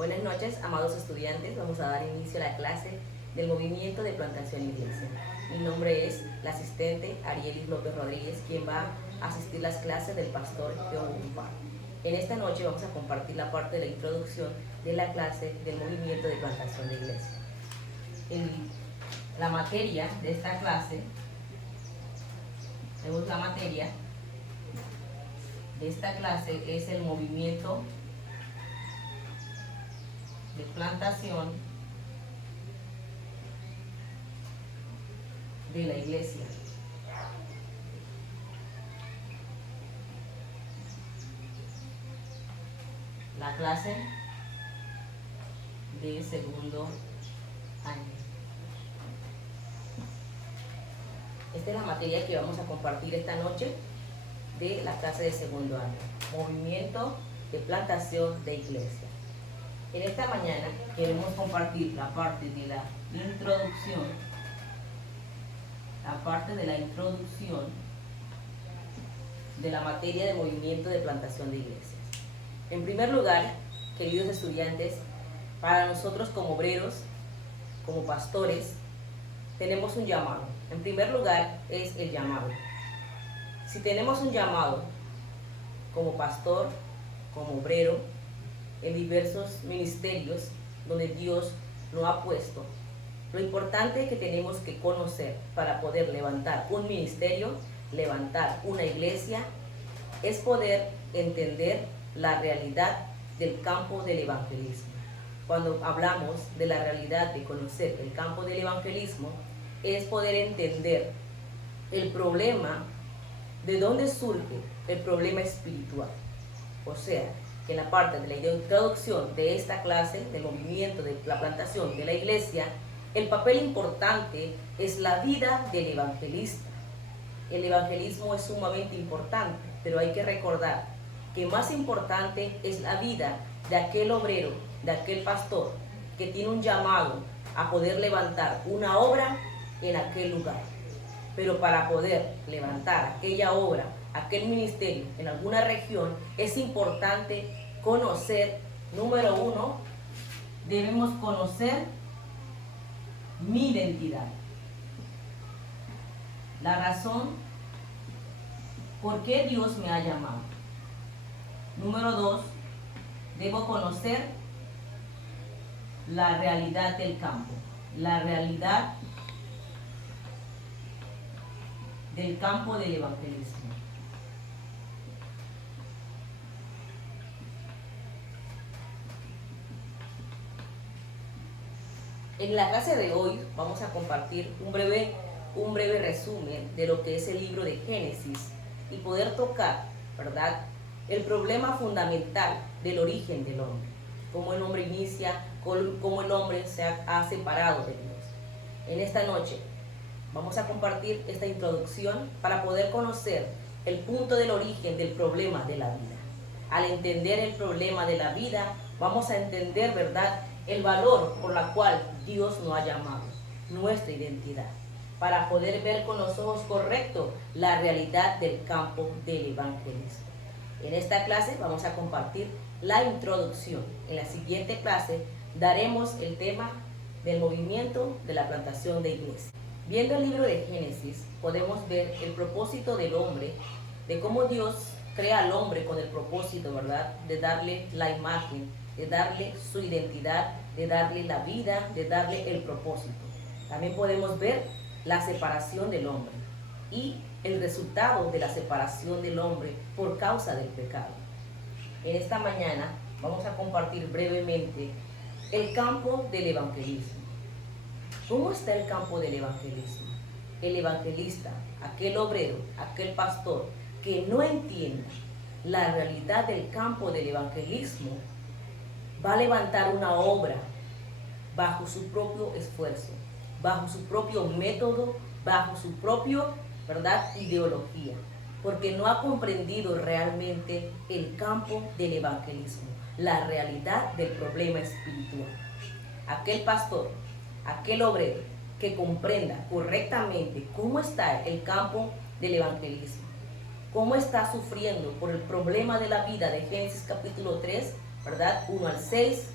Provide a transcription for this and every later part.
Buenas noches, amados estudiantes. Vamos a dar inicio a la clase del movimiento de plantación iglesia. Mi nombre es la asistente Arielis López Rodríguez, quien va a asistir las clases del pastor John Guzmán. En esta noche vamos a compartir la parte de la introducción de la clase del movimiento de plantación de iglesia. La materia de esta clase, la materia de esta clase es el movimiento de plantación de la iglesia. La clase de segundo año. Esta es la materia que vamos a compartir esta noche de la clase de segundo año. Movimiento de plantación de iglesia. En esta mañana queremos compartir la parte de la introducción, de la materia de movimiento de plantación de iglesias. En primer lugar, queridos estudiantes, para nosotros como obreros, como pastores, tenemos un llamado. En primer lugar es el llamado. Si tenemos un llamado como pastor, como obrero, en diversos ministerios donde Dios nos ha puesto, lo importante que tenemos que conocer para poder levantar un ministerio, levantar una iglesia, es poder entender la realidad del campo del evangelismo. Cuando hablamos de la realidad de conocer el campo del evangelismo, es poder entender el problema, de dónde surge el problema espiritual. O sea, que en la parte de la introducción de esta clase, del movimiento de la plantación de la iglesia, el papel importante es la vida del evangelista. El evangelismo es sumamente importante, pero hay que recordar que más importante es la vida de aquel obrero, de aquel pastor, que tiene un llamado a poder levantar una obra en aquel lugar. Pero para poder levantar aquella obra, aquel ministerio en alguna región, es importante conocer, número uno, debemos conocer mi identidad. La razón por qué Dios me ha llamado. Número dos, debo conocer la realidad del campo, la realidad del campo del evangelismo. En la clase de hoy vamos a compartir un breve resumen de lo que es el libro de Génesis y poder tocar, ¿verdad?, el problema fundamental del origen del hombre, cómo el hombre inicia, cómo el hombre se ha separado de Dios. En esta noche vamos a compartir esta introducción para poder conocer el punto del origen del problema de la vida. Al entender el problema de la vida, vamos a entender, ¿verdad?, el valor por la cual Dios nos ha llamado, nuestra identidad, para poder ver con los ojos correctos la realidad del campo del evangelismo. En esta clase vamos a compartir la introducción. En la siguiente clase daremos el tema del movimiento de la plantación de iglesia. Viendo el libro de Génesis, podemos ver el propósito del hombre, de cómo Dios crea al hombre con el propósito, ¿verdad?, de darle la imagen, de darle su identidad, de darle la vida, de darle el propósito. También podemos ver la separación del hombre y el resultado de la separación del hombre por causa del pecado. En esta mañana vamos a compartir brevemente el campo del evangelismo. ¿Cómo está el campo del evangelismo? El evangelista, aquel obrero, aquel pastor que no entienda la realidad del campo del evangelismo, va a levantar una obra bajo su propio esfuerzo, bajo su propio método, bajo su propio, ¿verdad?, ideología, porque no ha comprendido realmente el campo del evangelismo, la realidad del problema espiritual. Aquel pastor, aquel obrero que comprenda correctamente cómo está el campo del evangelismo, cómo está sufriendo por el problema de la vida de Génesis capítulo 3, ¿verdad?, 1 al 6,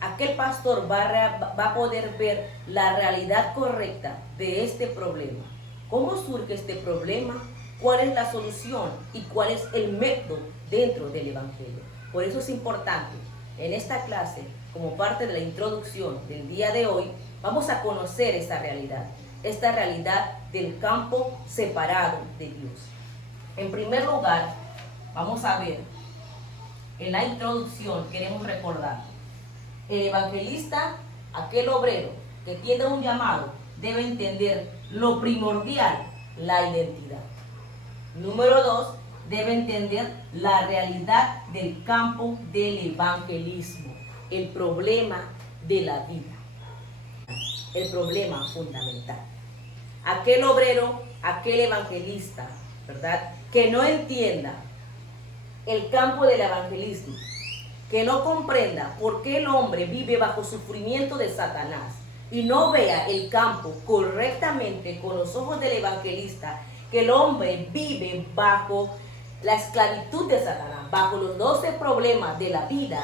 aquel pastor va a poder ver la realidad correcta de este problema. ¿Cómo surge este problema? ¿Cuál es la solución? ¿Y cuál es el método dentro del Evangelio? Por eso es importante, en esta clase, como parte de la introducción del día de hoy, vamos a conocer esta realidad del campo separado de Dios. En primer lugar, vamos a ver, en la introducción queremos recordar, el evangelista, aquel obrero que tiene un llamado, debe entender lo primordial, la identidad. Número 2, debe entender la realidad del campo del evangelismo, el problema de la vida, el problema fundamental. Aquel obrero, aquel evangelista, ¿verdad?, que no entienda el campo del evangelismo, que no comprenda por qué el hombre vive bajo sufrimiento de Satanás y no vea el campo correctamente con los ojos del evangelista, que el hombre vive bajo la esclavitud de Satanás, bajo los 12 problemas de la vida,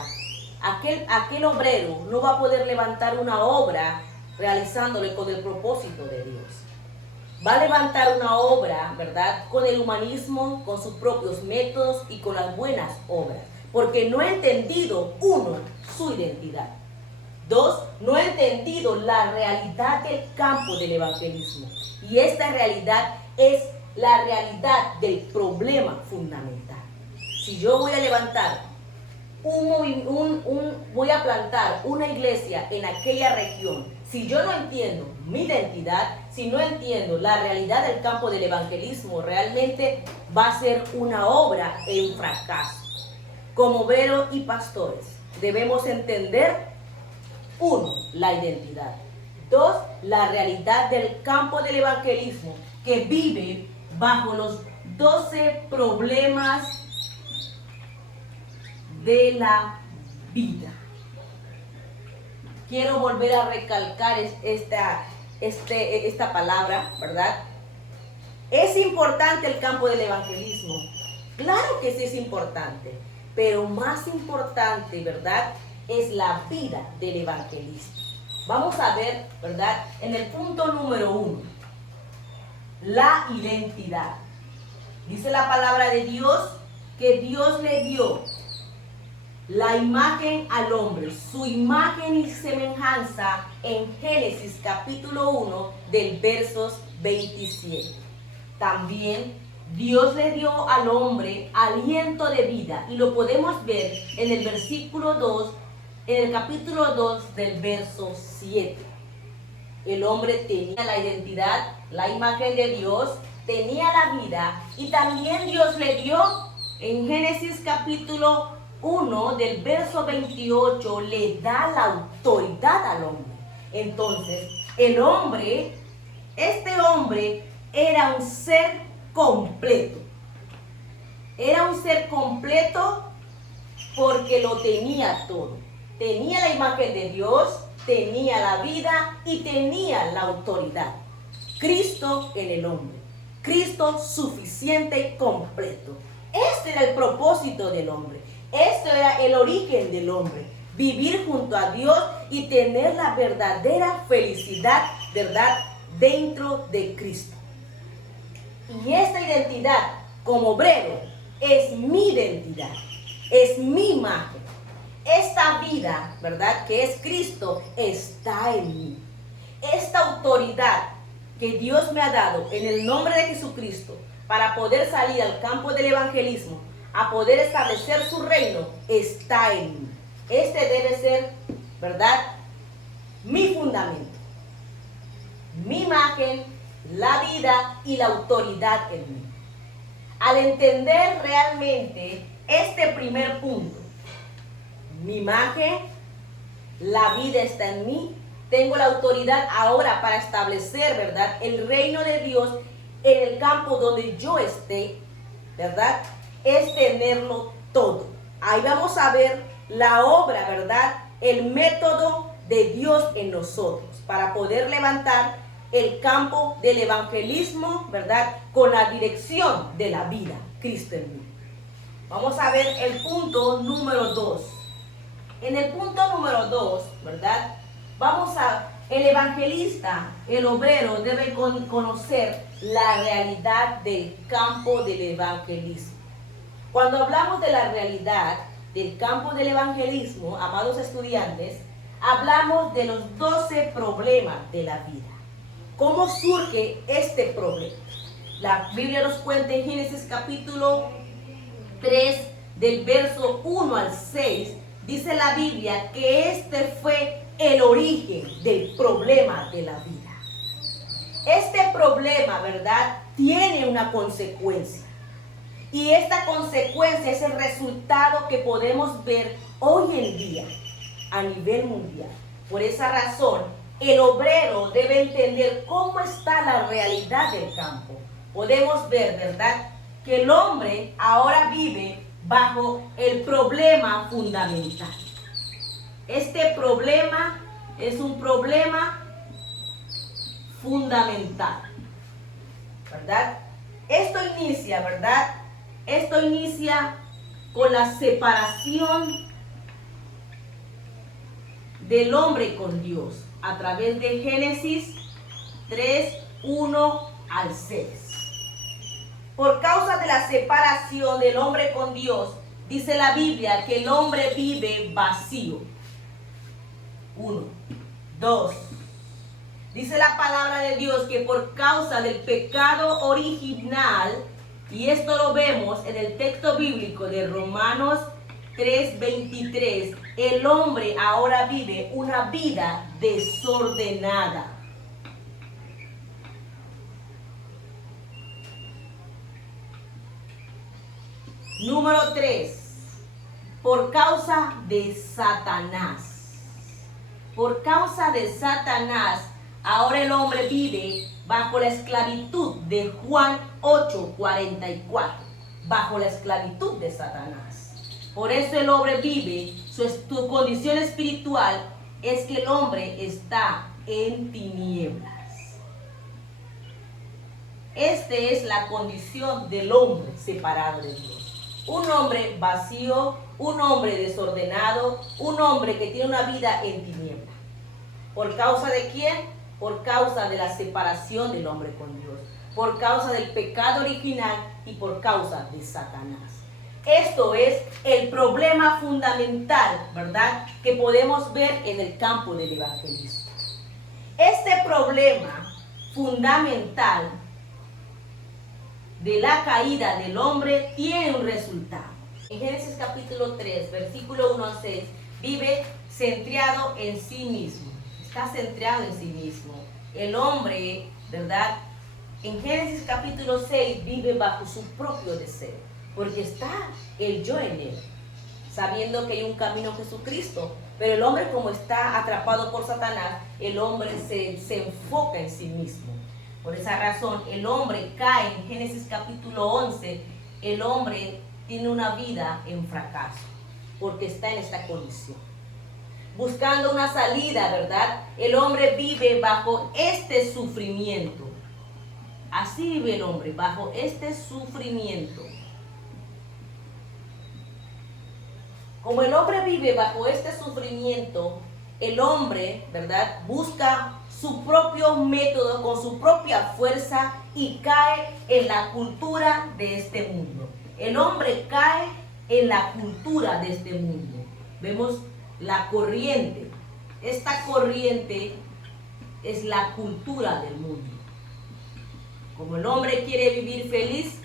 aquel obrero no va a poder levantar una obra realizándole con el propósito de Dios. Va a levantar una obra, ¿verdad?, con el humanismo, con sus propios métodos y con las buenas obras, porque no ha entendido, 1, su identidad. 2, no ha entendido la realidad del campo del evangelismo. Y esta realidad es la realidad del problema fundamental. Si yo voy a levantar voy a plantar una iglesia en aquella región, si yo no entiendo mi identidad, si no entiendo la realidad del campo del evangelismo, realmente va a ser una obra en fracaso. Como obreros y pastores debemos entender, 1, la identidad. 2, la realidad del campo del evangelismo, que vive bajo los 12 problemas de la vida. Quiero volver a recalcar esta palabra, ¿verdad? ¿Es importante el campo del evangelismo? Claro que sí es importante, pero más importante, ¿verdad?, es la vida del evangelista. Vamos a ver, ¿verdad?, en el punto número 1, la identidad. Dice la palabra de Dios que Dios le dio la imagen al hombre, su imagen y semejanza, en Génesis capítulo 1 del versos 27. También Dios le dio al hombre aliento de vida, y lo podemos ver en el versículo 2, en el capítulo 2 del verso 7. El hombre tenía la identidad, la imagen de Dios, tenía la vida, y también Dios le dio en Génesis capítulo 1 del verso 28, le da la autoridad al hombre. Entonces, este hombre era un ser completo. Era un ser completo porque lo tenía todo. Tenía la imagen de Dios, tenía la vida y tenía la autoridad. Cristo en el hombre. Cristo suficiente y completo. Este era el propósito del hombre. Este era el origen del hombre. Vivir junto a Dios y tener la verdadera felicidad, ¿verdad?, dentro de Cristo. Y esta identidad como obrero es mi identidad, es mi imagen. Esta vida, ¿verdad?, que es Cristo, está en mí. Esta autoridad que Dios me ha dado en el nombre de Jesucristo para poder salir al campo del evangelismo, a poder establecer su reino, está en mí. Este debe ser, ¿verdad?, mi fundamento, mi imagen, la vida y la autoridad en mí. Al entender realmente este primer punto, mi imagen, la vida está en mí, tengo la autoridad ahora para establecer, ¿verdad?, el reino de Dios en el campo donde yo esté, ¿verdad?, es tenerlo todo. Ahí vamos a ver la obra, ¿verdad?, el método de Dios en nosotros para poder levantar el campo del evangelismo, ¿verdad?, con la dirección de la vida, Cristo en mí. Vamos a ver el punto número 2. En el punto número 2, ¿verdad? El evangelista, el obrero, debe conocer la realidad del campo del evangelismo. Cuando hablamos de la realidad del campo del evangelismo, amados estudiantes, hablamos de los 12 problemas de la vida. ¿Cómo surge este problema? La Biblia nos cuenta en Génesis capítulo 3, del verso 1 al 6, dice la Biblia que este fue el origen del problema de la vida. Este problema, ¿verdad?, tiene una consecuencia. Y esta consecuencia es el resultado que podemos ver hoy en día a nivel mundial. Por esa razón, el obrero debe entender cómo está la realidad del campo. Podemos ver, ¿verdad?, que el hombre ahora vive bajo el problema fundamental. Este problema es un problema fundamental, ¿verdad? Esto inicia, ¿verdad? Esto inicia con la separación del hombre con Dios a través de Génesis 3, 1 al 6. Por causa de la separación del hombre con Dios, dice la Biblia que el hombre vive vacío. 1, 2. Dice la palabra de Dios que por causa del pecado original, y esto lo vemos en el texto bíblico de Romanos 3:23, el hombre ahora vive una vida desordenada. Número 3, por causa de Satanás. Por causa de Satanás, ahora el hombre vive bajo la esclavitud de Juan 8:44, bajo la esclavitud de Satanás. Por eso el hombre vive, su condición espiritual es que el hombre está en tinieblas. Esta es la condición del hombre separado de Dios. Un hombre vacío, un hombre desordenado, un hombre que tiene una vida en tinieblas. ¿Por causa de quién? Por causa de la separación del hombre con Dios, por causa del pecado original y por causa de Satanás. Esto es el problema fundamental, ¿verdad?, que podemos ver en el campo del evangelismo. Este problema fundamental de la caída del hombre tiene un resultado. En Génesis capítulo 3, versículo 1 a 6, vive centrado en sí mismo. Está centrado en sí mismo. El hombre, ¿verdad?, en Génesis capítulo 6 vive bajo su propio deseo, porque está el yo en él, sabiendo que hay un camino a Jesucristo. Pero el hombre, como está atrapado por Satanás, el hombre se enfoca en sí mismo. Por esa razón, el hombre cae en Génesis capítulo 11. El hombre tiene una vida en fracaso, porque está en esta condición. Buscando una salida, ¿verdad? El hombre vive bajo este sufrimiento. Así vive el hombre, bajo este sufrimiento. Como el hombre vive bajo este sufrimiento, el hombre, ¿verdad?, busca su propio método con su propia fuerza y cae en la cultura de este mundo. El hombre cae en la cultura de este mundo. Vemos la corriente. Esta corriente es la cultura del mundo. Como el hombre quiere vivir feliz,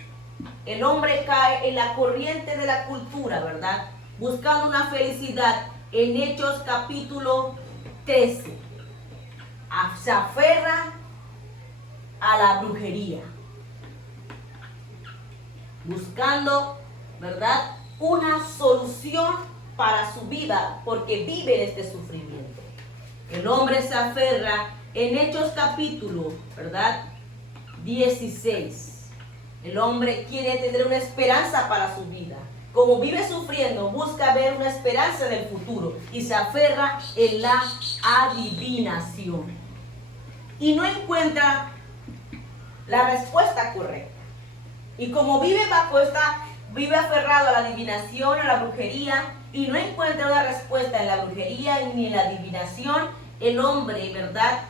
el hombre cae en la corriente de la cultura, ¿verdad?, buscando una felicidad. En Hechos capítulo 13, se aferra a la brujería, buscando, ¿verdad?, una solución para su vida, porque vive en este sufrimiento. El hombre se aferra en Hechos capítulo, ¿verdad?, 16. El hombre quiere tener una esperanza para su vida. Como vive sufriendo, busca ver una esperanza en el futuro y se aferra en la adivinación. Y no encuentra la respuesta correcta. Y como vive aferrado a la adivinación, a la brujería, y no encuentra una respuesta en la brujería ni en la adivinación, el hombre, ¿verdad?,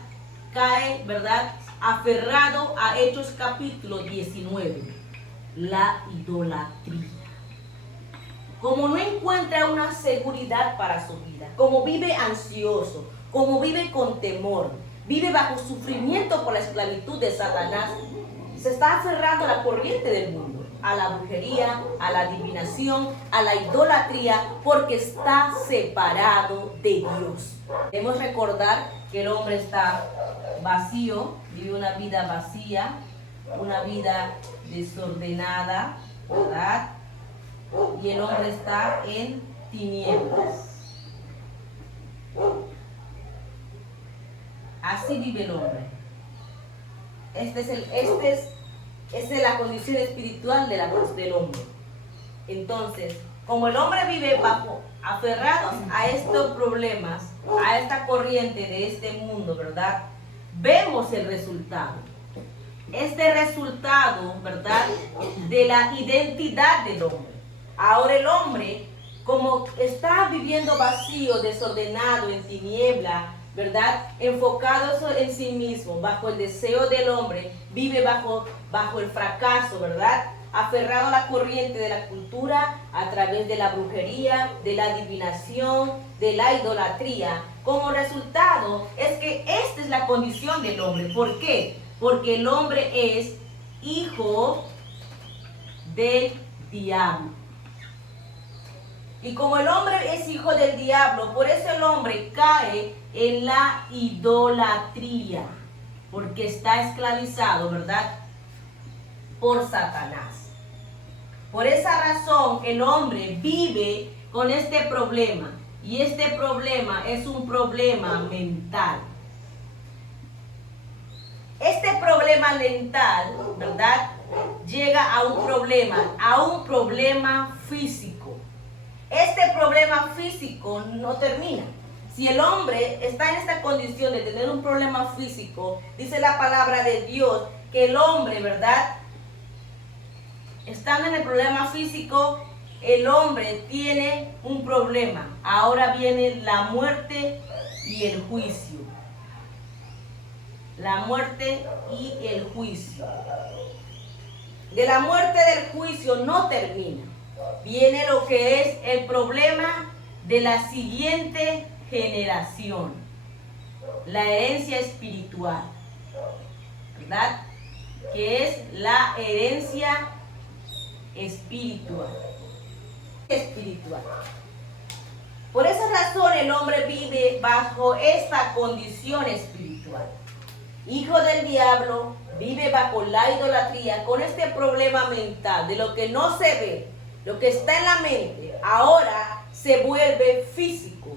cae, ¿verdad?, aferrado a Hechos capítulo 19, la idolatría. Como no encuentra una seguridad para su vida, como vive ansioso, como vive con temor, vive bajo sufrimiento por la esclavitud de Satanás, se está aferrando a la corriente del mundo, a la brujería, a la adivinación, a la idolatría, porque está separado de Dios. Debemos recordar que el hombre está vacío, vive una vida vacía, una vida desordenada, ¿verdad? Y el hombre está en tinieblas. Así vive el hombre. Esta es la condición espiritual del hombre. Entonces, como el hombre vive aferrados a estos problemas, a esta corriente de este mundo, ¿verdad?, vemos el resultado. Este resultado, ¿verdad?, de la identidad del hombre. Ahora el hombre, como está viviendo vacío, desordenado, en tiniebla, ¿verdad?, enfocado en sí mismo, bajo el deseo del hombre, vive bajo el fracaso, ¿verdad?, aferrado a la corriente de la cultura a través de la brujería, de la adivinación, de la idolatría. Como resultado es que esta es la condición del hombre. ¿Por qué? Porque el hombre es hijo del diablo. Y como el hombre es hijo del diablo, por eso el hombre cae en la idolatría, porque está esclavizado, ¿verdad?, por Satanás. Por esa razón el hombre vive con este problema, y este problema es un problema mental. Este problema mental, ¿verdad?, llega a un problema físico. Este problema físico no termina. Si el hombre está en esta condición de tener un problema físico, dice la palabra de Dios que el hombre, ¿verdad?, estando en el problema físico, el hombre tiene un problema. Ahora viene la muerte y el juicio. La muerte y el juicio. De la muerte del juicio no termina. Viene lo que es el problema de la siguiente generación. La herencia espiritual, ¿verdad?, que es la herencia espiritual. Por esa razón el hombre vive bajo esta condición espiritual. Hijo del diablo, vive bajo la idolatría, con este problema mental de lo que no se ve, lo que está en la mente, ahora se vuelve físico,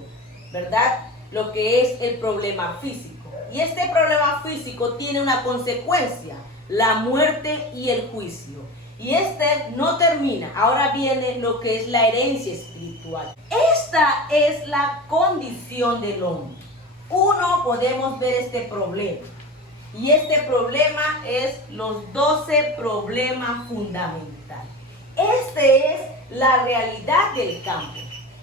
¿verdad?, lo que es el problema físico. Y este problema físico tiene una consecuencia, la muerte y el juicio. Y este no termina, ahora viene lo que es la herencia espiritual. Esta es la condición del hombre. Podemos ver este problema. Y este problema es los 12 problemas fundamentales. Este es la realidad del campo.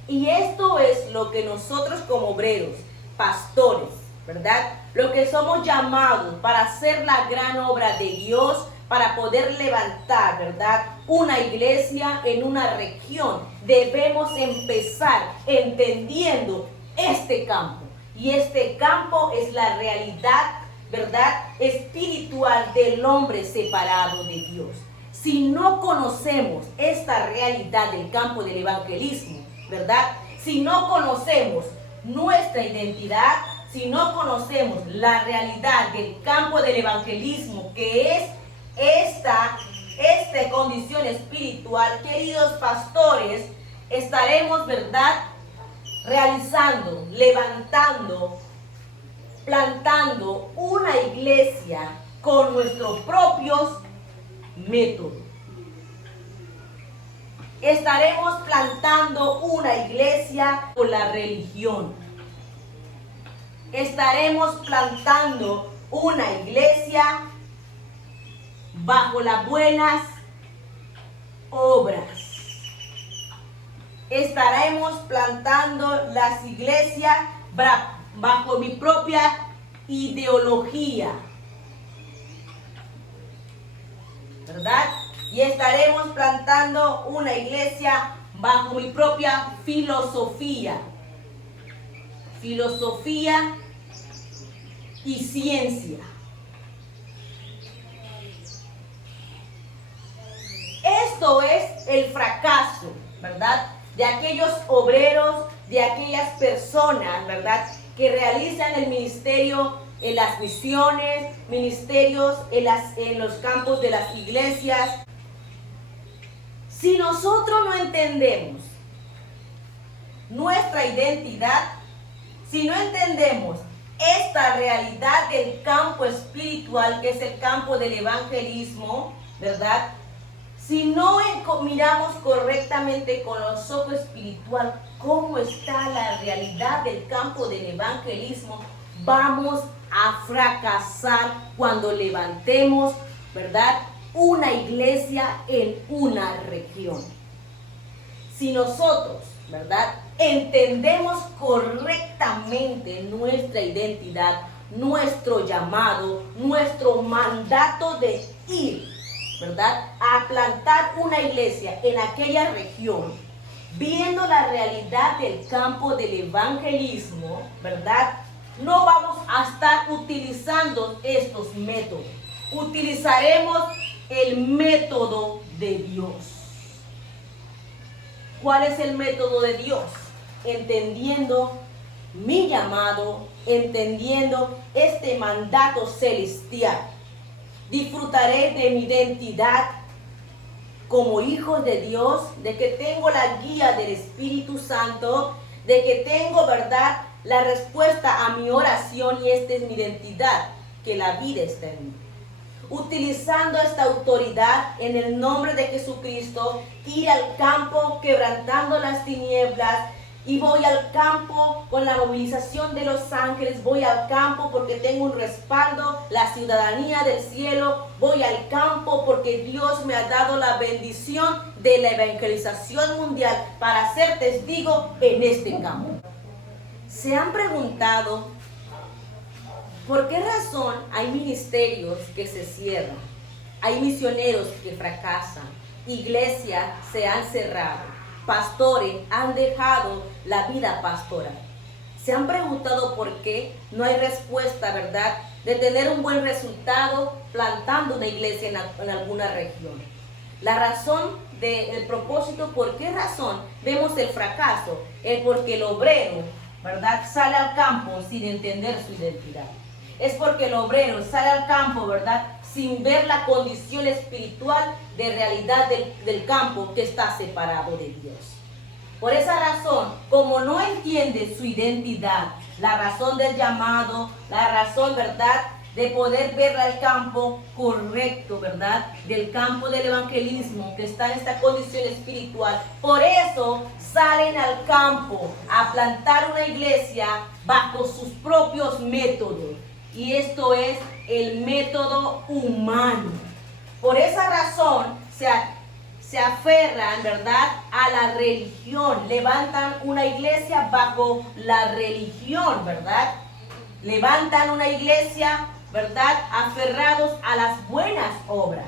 Y esto es lo que nosotros como obreros, pastores, ¿verdad?, lo que somos llamados para hacer la gran obra de Dios, para poder levantar, ¿verdad?, una iglesia en una región. Debemos empezar entendiendo este campo. Y este campo es la realidad, ¿verdad?, espiritual del hombre separado de Dios. Si no conocemos esta realidad del campo del evangelismo, ¿verdad?, si no conocemos nuestra identidad, si no conocemos la realidad del campo del evangelismo, que es esta condición espiritual, queridos pastores, estaremos, ¿verdad?, realizando, levantando, plantando una iglesia con nuestros propios métodos. Estaremos plantando una iglesia con la religión. Estaremos plantando una iglesia bajo las buenas obras. estaremos plantando las iglesias bajo mi propia ideología, ¿verdad? Y estaremos plantando una iglesia bajo mi propia filosofía y ciencia. Esto es el fracaso, ¿verdad? De aquellos obreros, de aquellas personas, ¿verdad? Que realizan el ministerio en las misiones, ministerios en los campos de las iglesias. Si nosotros no entendemos nuestra identidad, si no entendemos esta realidad del campo espiritual, que es el campo del evangelismo, ¿verdad? Si no miramos correctamente con los ojos espirituales cómo está la realidad del campo del evangelismo, vamos a fracasar cuando levantemos, ¿verdad?, una iglesia en una región. Si nosotros, ¿verdad?, entendemos correctamente nuestra identidad, nuestro llamado, nuestro mandato de ir, ¿verdad?, a plantar una iglesia en aquella región, viendo la realidad del campo del evangelismo, ¿verdad?, no vamos a estar utilizando estos métodos. Utilizaremos el método de Dios. ¿Cuál es el método de Dios? Entendiendo mi llamado, entendiendo este mandato celestial. Disfrutaré de mi identidad como hijo de Dios, de que tengo la guía del Espíritu Santo, de que tengo, ¿verdad?, la respuesta a mi oración, y esta es mi identidad, que la vida está en mí. Utilizando esta autoridad en el nombre de Jesucristo, ir al campo quebrantando las tinieblas. Y voy al campo con la movilización de los ángeles, voy al campo porque tengo un respaldo, la ciudadanía del cielo, voy al campo porque Dios me ha dado la bendición de la evangelización mundial para ser testigo en este campo. ¿Se han preguntado por qué razón hay ministerios que se cierran, hay misioneros que fracasan, iglesias se han cerrado, pastores han dejado la vida pastoral? ¿Se han preguntado por qué no hay respuesta, verdad, de tener un buen resultado plantando una iglesia en alguna región? La razón del propósito, ¿por qué razón vemos el fracaso? Es porque el obrero, ¿verdad?, sale al campo sin entender su identidad. Es porque el obrero sale al campo, ¿verdad?, sin ver la condición espiritual de realidad del campo que está separado de Dios. Por esa razón, como no entiende su identidad, la razón del llamado, la razón, ¿verdad?, de poder ver al campo correcto, ¿verdad?, del campo del evangelismo que está en esta condición espiritual, por eso salen al campo a plantar una iglesia bajo sus propios métodos. Y esto es el método humano. Por esa razón se aferran, ¿verdad?, a la religión. Levantan una iglesia bajo la religión, ¿verdad? Levantan una iglesia, ¿verdad?, aferrados a las buenas obras.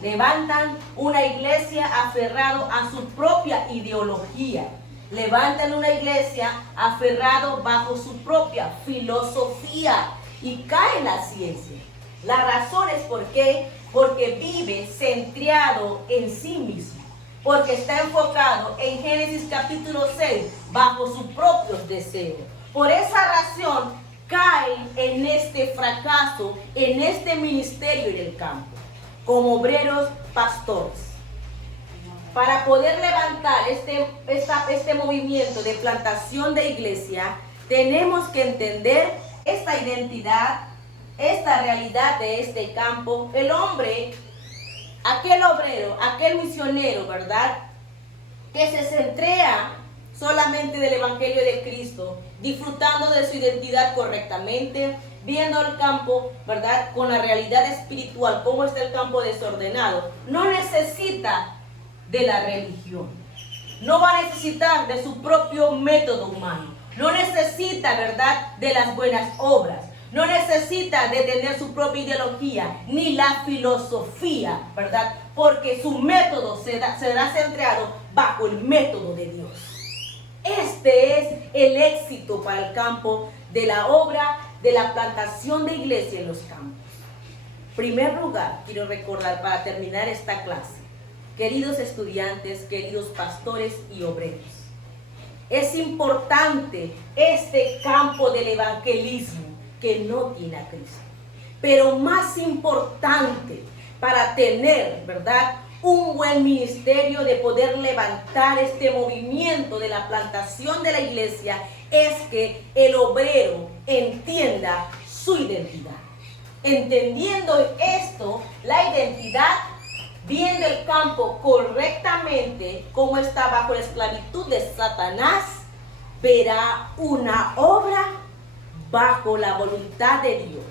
Levantan una iglesia aferrado a su propia ideología. Levantan una iglesia aferrado bajo su propia filosofía. Y cae en la ciencia. La razón es porque vive centrado en sí mismo, porque está enfocado en Génesis capítulo 6 bajo sus propios deseos. Por esa razón caen en este fracaso, en este ministerio en el campo, como obreros pastores. Para poder levantar este movimiento de plantación de iglesia, tenemos que entender esta identidad, esta realidad de este campo. El hombre, aquel obrero, aquel misionero, ¿verdad?, que se centrea solamente del evangelio de Cristo, disfrutando de su identidad correctamente, viendo el campo, ¿verdad?, con la realidad espiritual, cómo está el campo desordenado, no necesita de la religión. no va a necesitar de su propio método humano. No necesita, ¿verdad?, de las buenas obras. No necesita de tener su propia ideología, ni la filosofía, ¿verdad? Porque su método será centrado bajo el método de Dios. Este es el éxito para el campo de la obra de la plantación de iglesia en los campos. En primer lugar, quiero recordar para terminar esta clase, queridos estudiantes, queridos pastores y obreros, es importante este campo del evangelismo que no tiene a Cristo. Pero más importante para tener, ¿verdad?, un buen ministerio, de poder levantar este movimiento de la plantación de la iglesia, es que el obrero entienda su identidad. Entendiendo esto, la identidad, viendo el campo correctamente, como está bajo la esclavitud de Satanás, verá una obra bajo la voluntad de Dios.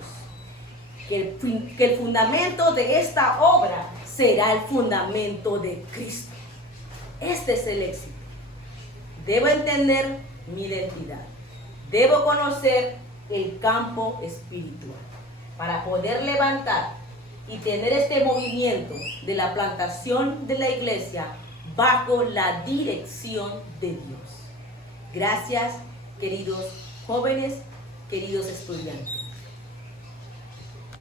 Que el fundamento de esta obra será el fundamento de Cristo. Este es el éxito. Debo entender mi identidad. Debo conocer el campo espiritual para poder levantar y tener este movimiento de la plantación de la iglesia bajo la dirección de Dios. Gracias, queridos jóvenes, queridos estudiantes.